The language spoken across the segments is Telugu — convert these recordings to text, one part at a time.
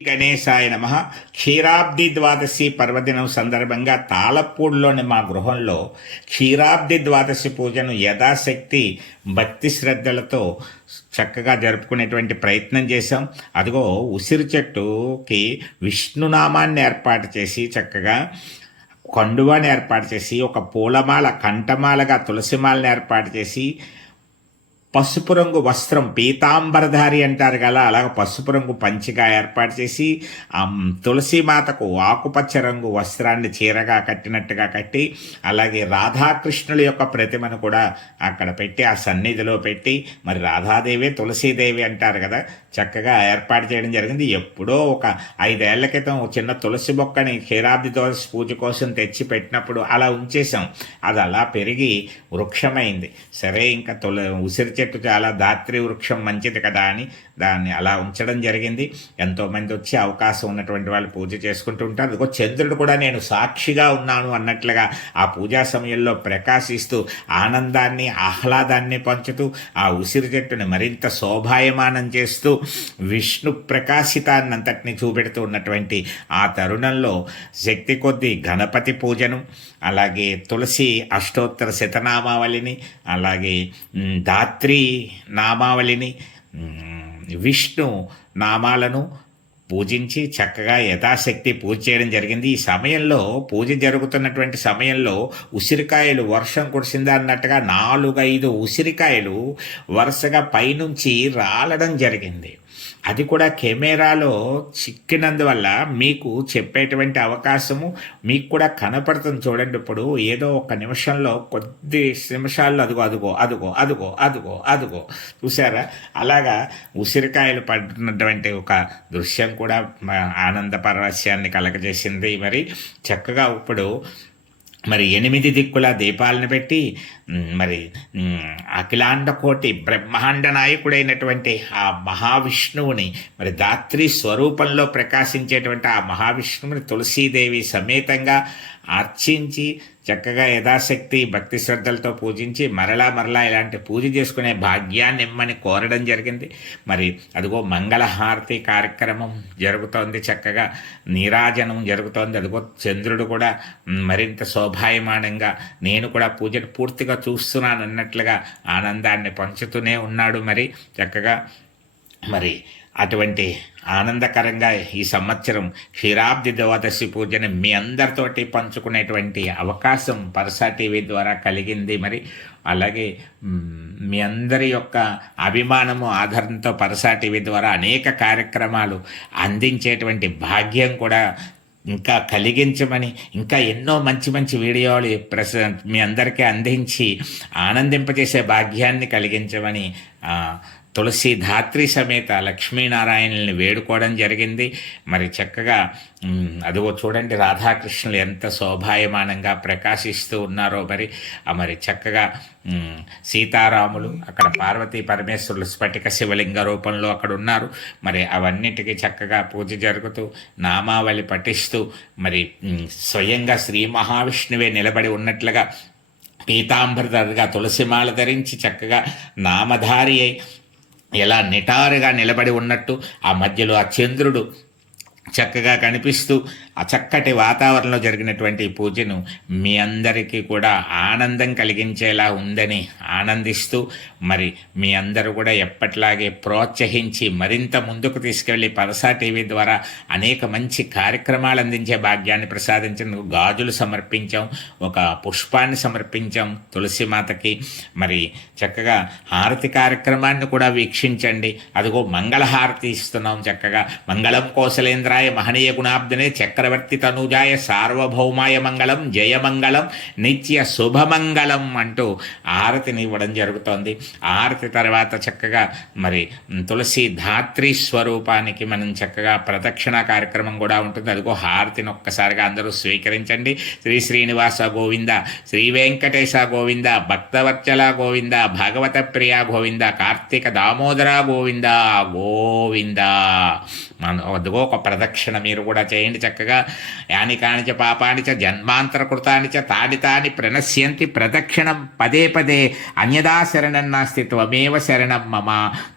గణేశాయ నమ. క్షీరాబ్ది ద్వాదశి పర్వదినం సందర్భంగా తాళపూడిలోని మా గృహంలో క్షీరాబ్ది ద్వాదశి పూజను యథాశక్తి భక్తి శ్రద్ధలతో చక్కగా జరుపుకునేటువంటి ప్రయత్నం చేశాం. అదిగో ఉసిరి చెట్టుకి విష్ణునామాన్ని ఏర్పాటు చేసి చక్కగా కండువాని ఏర్పాటు చేసి ఒక పూలమాల కంఠమాలగా తులసిమాలని ఏర్పాటు చేసి పసుపు రంగు వస్త్రం పీతాంబరధారి అంటారు కదా అలాగ పసుపు రంగు పంచిగా ఏర్పాటు చేసి తులసీమాతకు తులసి మాతకు ఆకుపచ్చ రంగు వస్త్రాన్ని చీరగా కట్టినట్టుగా కట్టి అలాగే రాధాకృష్ణుల యొక్క ప్రతిమను కూడా అక్కడ పెట్టి ఆ సన్నిధిలో పెట్టి మరి రాధాదేవి తులసీదేవి అంటారు కదా చక్కగా ఏర్పాటు చేయడం జరిగింది. ఎప్పుడో ఒక ఐదేళ్ళ క్రితం చిన్న తులసి మొక్కని క్షీరాబ్ది తులసి పూజ కోసం తెచ్చి పెట్టినప్పుడు అలా ఉంచేసాం అది అలా పెరిగి వృక్షమైంది. సరే ఇంకా తుల ఉసిరి చెట్టు చాలా దాత్రి వృక్షం మంచిది కదా అని దాన్ని అలా ఉంచడం జరిగింది. ఎంతోమంది వచ్చి అవకాశం ఉన్నటువంటి వాళ్ళు పూజ చేసుకుంటూ ఉంటారు. ఇదిగో చంద్రుడు కూడా నేను సాక్షిగా ఉన్నాను అన్నట్లుగా ఆ పూజా సమయంలో ప్రకాశిస్తూ ఆనందాన్ని ఆహ్లాదాన్ని పంచుతూ ఆ ఉసిరి చెట్టుని మరింత శోభాయమానం చేస్తూ విష్ణు ప్రకాశితాన్నంతటిని చూపెడుతూ ఉన్నటువంటి ఆ తరుణంలో శక్తి కొద్దీ గణపతి పూజను అలాగే తులసి అష్టోత్తర శతనామావళిని అలాగే దాత్రి ధాత్రి నామావళిని విష్ణు నామాలను పూజించి చక్కగా యథాశక్తి పూజ చేయడం జరిగింది. ఈ సమయంలో పూజ జరుగుతున్నటువంటి సమయంలో ఉసిరికాయలు వర్షం కురిసిందా అన్నట్టుగా నాలుగైదు ఉసిరికాయలు వరుసగా పైనుంచి రాలడం జరిగింది. అది కూడా కెమెరాలో చిక్కినందువల్ల మీకు చెప్పేటువంటి అవకాశము మీకు కూడా కనపడుతుంది చూడండి ఇప్పుడు. ఏదో ఒక నిమిషంలో కొద్ది నిమిషాల్లో అదిగో అదుగో అదిగో అదిగో అదుగో అదిగో. చూసారా అలాగా ఉసిరికాయలు పడినటువంటి ఒక దృశ్యం కూడా ఆనంద పరవశ్యాన్ని కలగజేసింది. మరి చక్కగా ఇప్పుడు మరి ఎనిమిది దిక్కుల దీపాలను పెట్టి మరి అఖిలాండ కోటి బ్రహ్మాండ నాయకుడైనటువంటి ఆ మహావిష్ణువుని మరి దాత్రి స్వరూపంలో ప్రకాశించేటువంటి ఆ మహావిష్ణువుని తులసీదేవి సమేతంగా అర్చించి చక్కగా యథాశక్తి భక్తి శ్రద్ధలతో పూజించి మరలా మరలా ఇలాంటి పూజ చేసుకునే భాగ్యాన్ని ఇమ్మని కోరడం జరిగింది. మరి అదిగో మంగళహారతి కార్యక్రమం జరుగుతోంది చక్కగా. నీరాజనం జరుగుతోంది. అదిగో చంద్రుడు కూడా మరింత శోభాయమానంగా నేను కూడా పూజను పూర్తిగా చూస్తున్నాను అన్నట్లుగా ఆనందాన్ని పంచుతూనే ఉన్నాడు మరి. చక్కగా మరి అటువంటి ఆనందకరంగా ఈ సంవత్సరం క్షీరాబ్ది ద్వాదశి పూజని మీ అందరితోటి పంచుకునేటువంటి అవకాశం పరసా టీవీ ద్వారా కలిగింది. మరి అలాగే మీ అందరి యొక్క అభిమానము ఆధారంతో పరసా టీవీ ద్వారా అనేక కార్యక్రమాలు అందించేటువంటి భాగ్యం కూడా ఇంకా కలిగించమని ఇంకా ఎన్నో మంచి మంచి వీడియోలు ప్రస మీ అందరికీ అందించి ఆనందింపజేసే భాగ్యాన్ని కలిగించమని తులసి ధాత్రి సమేత లక్ష్మీనారాయణల్ని వేడుకోవడం జరిగింది. మరి చక్కగా అదిగో చూడండి రాధాకృష్ణులు ఎంత శోభాయమానంగా ప్రకాశిస్తూ ఉన్నారో మరి. మరి చక్కగా సీతారాములు అక్కడ పార్వతీ పరమేశ్వరులు స్ఫటిక శివలింగ రూపంలో అక్కడ ఉన్నారు. మరి అవన్నిటికీ చక్కగా పూజ జరుగుతూ నామావళి పఠిస్తూ మరి స్వయంగా శ్రీ మహావిష్ణువే నిలబడి ఉన్నట్లుగా పీతాంబరధరగా తులసిమాల ధరించి చక్కగా నామధారి అయి ఎలా నిటారుగా నిలబడి ఉన్నట్టు ఆ మధ్యలో ఆ చంద్రుడు చక్కగా కనిపిస్తూ ఆ చక్కటి వాతావరణంలో జరిగినటువంటి పూజను మీ అందరికీ కూడా ఆనందం కలిగించేలా ఉందని ఆనందిస్తూ మరి మీ అందరూ కూడా ఎప్పట్లాగే ప్రోత్సహించి మరింత ముందుకు తీసుకెళ్ళి పరసా టీవీ ద్వారా అనేక మంచి కార్యక్రమాలు అందించే భాగ్యాన్ని ప్రసాదించేందుకు గాజులు సమర్పించాం ఒక పుష్పాన్ని సమర్పించాం తులసి మాతకి మరి చక్కగా హారతి కార్యక్రమాన్ని కూడా వీక్షించండి. అదిగో మంగళహారతి ఇస్తున్నాం చక్కగా. మంగళం కోసలేంద్రాయ మహనీయ గుణాబ్దనే చక్రవర్తి తనుజాయ సార్వభౌమాయ మంగళం జయమంగళం నిత్య శుభమంగళం అంటూ ఆరతినివ్వడం ఇవ్వడం జరుగుతోంది. ఆరతి తర్వాత చక్కగా మరి తులసి ధాత్రి స్వరూపానికి మనం చక్కగా ప్రదక్షిణ కార్యక్రమం కూడా ఉంటుంది. అదిగో హారతిని ఒక్కసారిగా అందరూ స్వీకరించండి. శ్రీ శ్రీనివాస గోవింద శ్రీ వెంకటేశ గోవింద భక్తవత్సల గోవింద భాగవత ప్రియ గోవింద కార్తీక దామోదర గోవింద గోవింద. మన అదిగో ఒక ప్రదక్షిణ మీరు కూడా చేయండి చక్కగా. యాని కానిచ పాపానిచ జన్మాంతర కృతానిచ తాడితాని ప్రణశ్యంతి ప్రదక్షిణం పదే పదే అన్యదా శరణం నాస్తి త్వమేవ శరణం మమ.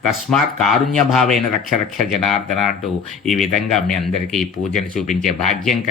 తస్మాత్ కారుణ్యభావేన రక్ష రక్ష జనార్దన అంటూ ఈ విధంగా మీ అందరికీ ఈ పూజను చూపించే భాగ్యం